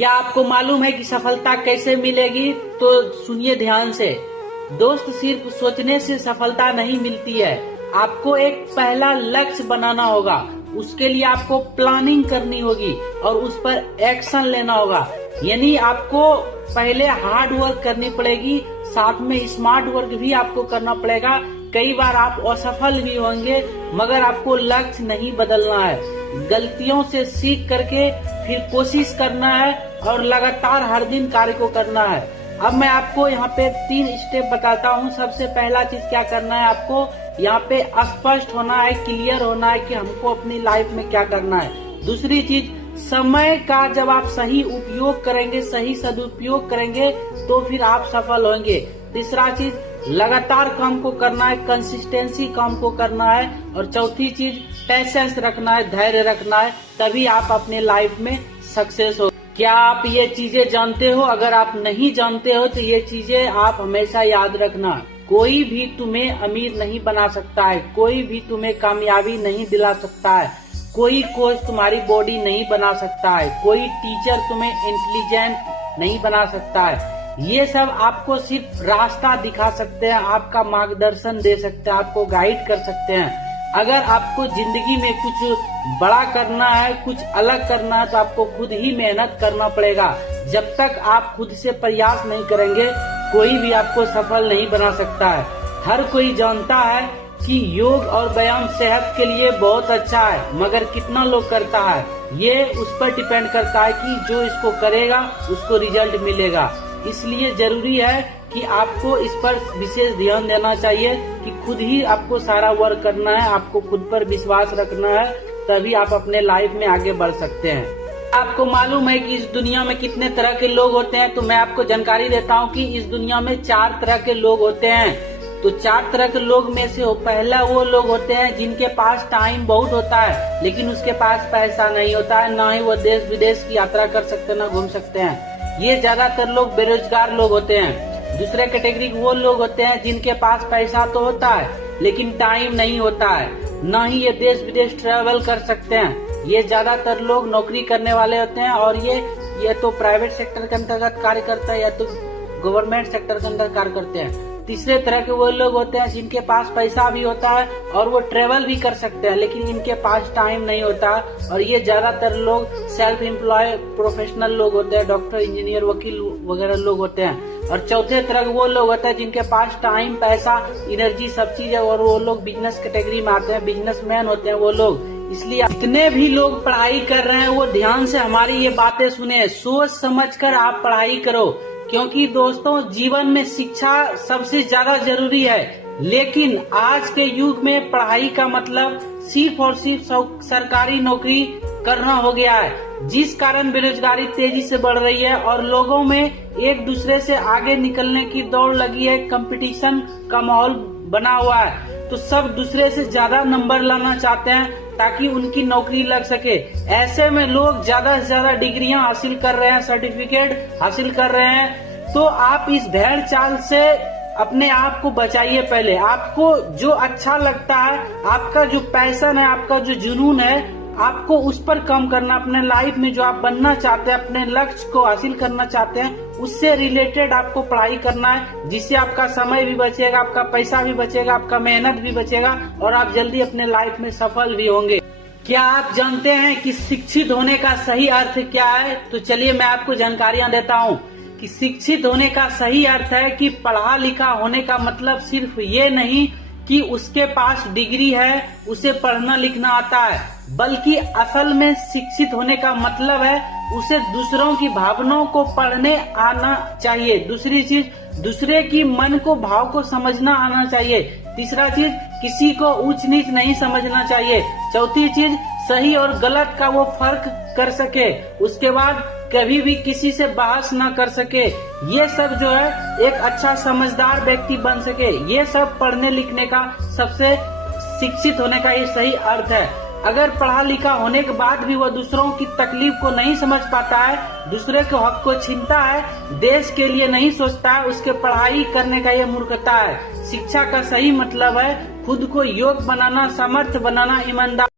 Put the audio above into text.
क्या आपको मालूम है कि सफलता कैसे मिलेगी? तो सुनिए ध्यान से। दोस्त, सिर्फ सोचने से सफलता नहीं मिलती है। आपको एक पहला लक्ष्य बनाना होगा, उसके लिए आपको प्लानिंग करनी होगी और उस पर एक्शन लेना होगा। यानी आपको पहले हार्ड वर्क करनी पड़ेगी, साथ में स्मार्ट वर्क भी आपको करना पड़ेगा। कई बार आप असफल भी होंगे, मगर आपको लक्ष्य नहीं बदलना है। गलतियों से सीख करके फिर कोशिश करना है और लगातार हर दिन कार्य को करना है। अब मैं आपको यहाँ पे 3 स्टेप बताता हूँ। सबसे पहला चीज क्या करना है, आपको यहाँ पे स्पष्ट होना है, क्लियर होना है कि हमको अपनी लाइफ में क्या करना है। दूसरी चीज, समय का जब आप सही उपयोग करेंगे, सही सदुपयोग करेंगे तो फिर आप सफल होंगे। तीसरा चीज, लगातार काम को करना है, कंसिस्टेंसी काम को करना है। और चौथी चीज, पेशेंस रखना है, धैर्य रखना है, तभी आप अपने लाइफ में सक्सेस हो। क्या आप ये चीजें जानते हो? अगर आप नहीं जानते हो तो ये चीजें आप हमेशा याद रखना। कोई भी तुम्हें अमीर नहीं बना सकता है, कोई भी तुम्हें कामयाबी नहीं दिला सकता है, कोई कोच तुम्हारी बॉडी नहीं बना सकता है, कोई टीचर तुम्हें इंटेलिजेंट नहीं बना सकता है। ये सब आपको सिर्फ रास्ता दिखा सकते हैं, आपका मार्गदर्शन दे सकते हैं, आपको गाइड कर सकते हैं। अगर आपको जिंदगी में कुछ बड़ा करना है, कुछ अलग करना है, तो आपको खुद ही मेहनत करना पड़ेगा। जब तक आप खुद से प्रयास नहीं करेंगे, कोई भी आपको सफल नहीं बना सकता है। हर कोई जानता है कि योग और व्यायाम सेहत के लिए बहुत अच्छा है, मगर कितना लोग करता है ये उस पर डिपेंड करता है कि जो इसको करेगा उसको रिजल्ट मिलेगा। इसलिए जरूरी है कि आपको इस पर विशेष ध्यान देना चाहिए कि खुद ही आपको सारा वर्क करना है, आपको खुद पर विश्वास रखना है, तभी आप अपने लाइफ में आगे बढ़ सकते हैं। आपको मालूम है कि इस दुनिया में कितने तरह के लोग होते हैं? तो मैं आपको जानकारी देता हूँ कि इस दुनिया में 4 तरह के लोग होते हैं। तो 4 तरह के लोग में से पहला वो लोग होते हैं जिनके पास टाइम बहुत होता है, लेकिन उसके पास पैसा नहीं होता है, ना ही वो देश विदेश की यात्रा कर सकते हैं, ना घूम सकते हैं। ये ज्यादातर लोग बेरोजगार लोग होते हैं। दूसरे कैटेगरी वो लोग होते हैं जिनके पास पैसा तो होता है लेकिन टाइम नहीं होता है, ना ही ये देश विदेश ट्रेवल कर सकते हैं। ये ज्यादातर लोग नौकरी करने वाले होते हैं और ये तो प्राइवेट सेक्टर के अंतर्गत कार्य करता है या तो गवर्नमेंट सेक्टर के अंदर कार्य करते हैं। तीसरे तरह के वो लोग होते हैं जिनके पास पैसा भी होता है और वो ट्रेवल भी कर सकते हैं, लेकिन इनके पास टाइम नहीं होता। और ये ज्यादातर लोग सेल्फ एम्प्लॉय प्रोफेशनल लोग होते हैं, डॉक्टर, इंजीनियर, वकील वगैरह लोग होते हैं। और चौथे तरह के वो लोग होते हैं जिनके पास टाइम, पैसा, एनर्जी सब चीज है और वो लोग बिजनेस कैटेगरी में आते हैं, बिजनेसमैन होते हैं वो लोग। इसलिए जितने भी लोग पढ़ाई कर रहे हैं वो ध्यान से हमारी ये बातें सुने, सोच समझकर आप पढ़ाई करो, क्योंकि दोस्तों जीवन में शिक्षा सबसे ज्यादा जरूरी है। लेकिन आज के युग में पढ़ाई का मतलब सिर्फ और सिर्फ सरकारी नौकरी करना हो गया है, जिस कारण बेरोजगारी तेजी से बढ़ रही है और लोगों में एक दूसरे से आगे निकलने की दौड़ लगी है, कंपटीशन का माहौल बना हुआ है। तो सब दूसरे से ज्यादा नंबर लाना चाहते हैं ताकि उनकी नौकरी लग सके। ऐसे में लोग ज्यादा से ज्यादा डिग्रियां हासिल कर रहे हैं, सर्टिफिकेट हासिल कर रहे हैं। तो आप इस भेड़ चाल से अपने आप को बचाइए। पहले आपको जो अच्छा लगता है, आपका जो पैशन है, आपका जो जुनून है, आपको उस पर काम करना। अपने लाइफ में जो आप बनना चाहते हैं, अपने लक्ष्य को हासिल करना चाहते हैं, उससे रिलेटेड आपको पढ़ाई करना है, जिससे आपका समय भी बचेगा, आपका पैसा भी बचेगा, आपका मेहनत भी बचेगा और आप जल्दी अपने लाइफ में सफल भी होंगे। क्या आप जानते हैं कि शिक्षित होने का सही अर्थ क्या है? तो चलिए मैं आपको जानकारियां देता हूँ कि शिक्षित होने का सही अर्थ है कि पढ़ा लिखा होने का मतलब सिर्फ ये नहीं कि उसके पास डिग्री है, उसे पढ़ना लिखना आता है, बल्कि असल में शिक्षित होने का मतलब है उसे दूसरों की भावनाओं को पढ़ने आना चाहिए। दूसरी चीज, दूसरे की मन को, भाव को समझना आना चाहिए। तीसरा चीज, किसी को ऊंच नीच नहीं समझना चाहिए। चौथी चीज, सही और गलत का वो फर्क कर सके। उसके बाद कभी भी किसी से बहस ना कर सके। ये सब जो है एक अच्छा समझदार व्यक्ति बन सके। ये सब पढ़ने लिखने का, सबसे शिक्षित होने का ये सही अर्थ है। अगर पढ़ा लिखा होने के बाद भी वो दूसरों की तकलीफ को नहीं समझ पाता है, दूसरे के हक को छीनता है, देश के लिए नहीं सोचता है, उसके पढ़ाई करने का ये मूर्खता है। शिक्षा का सही मतलब है खुद को योग्य बनाना, समर्थ बनाना, ईमानदार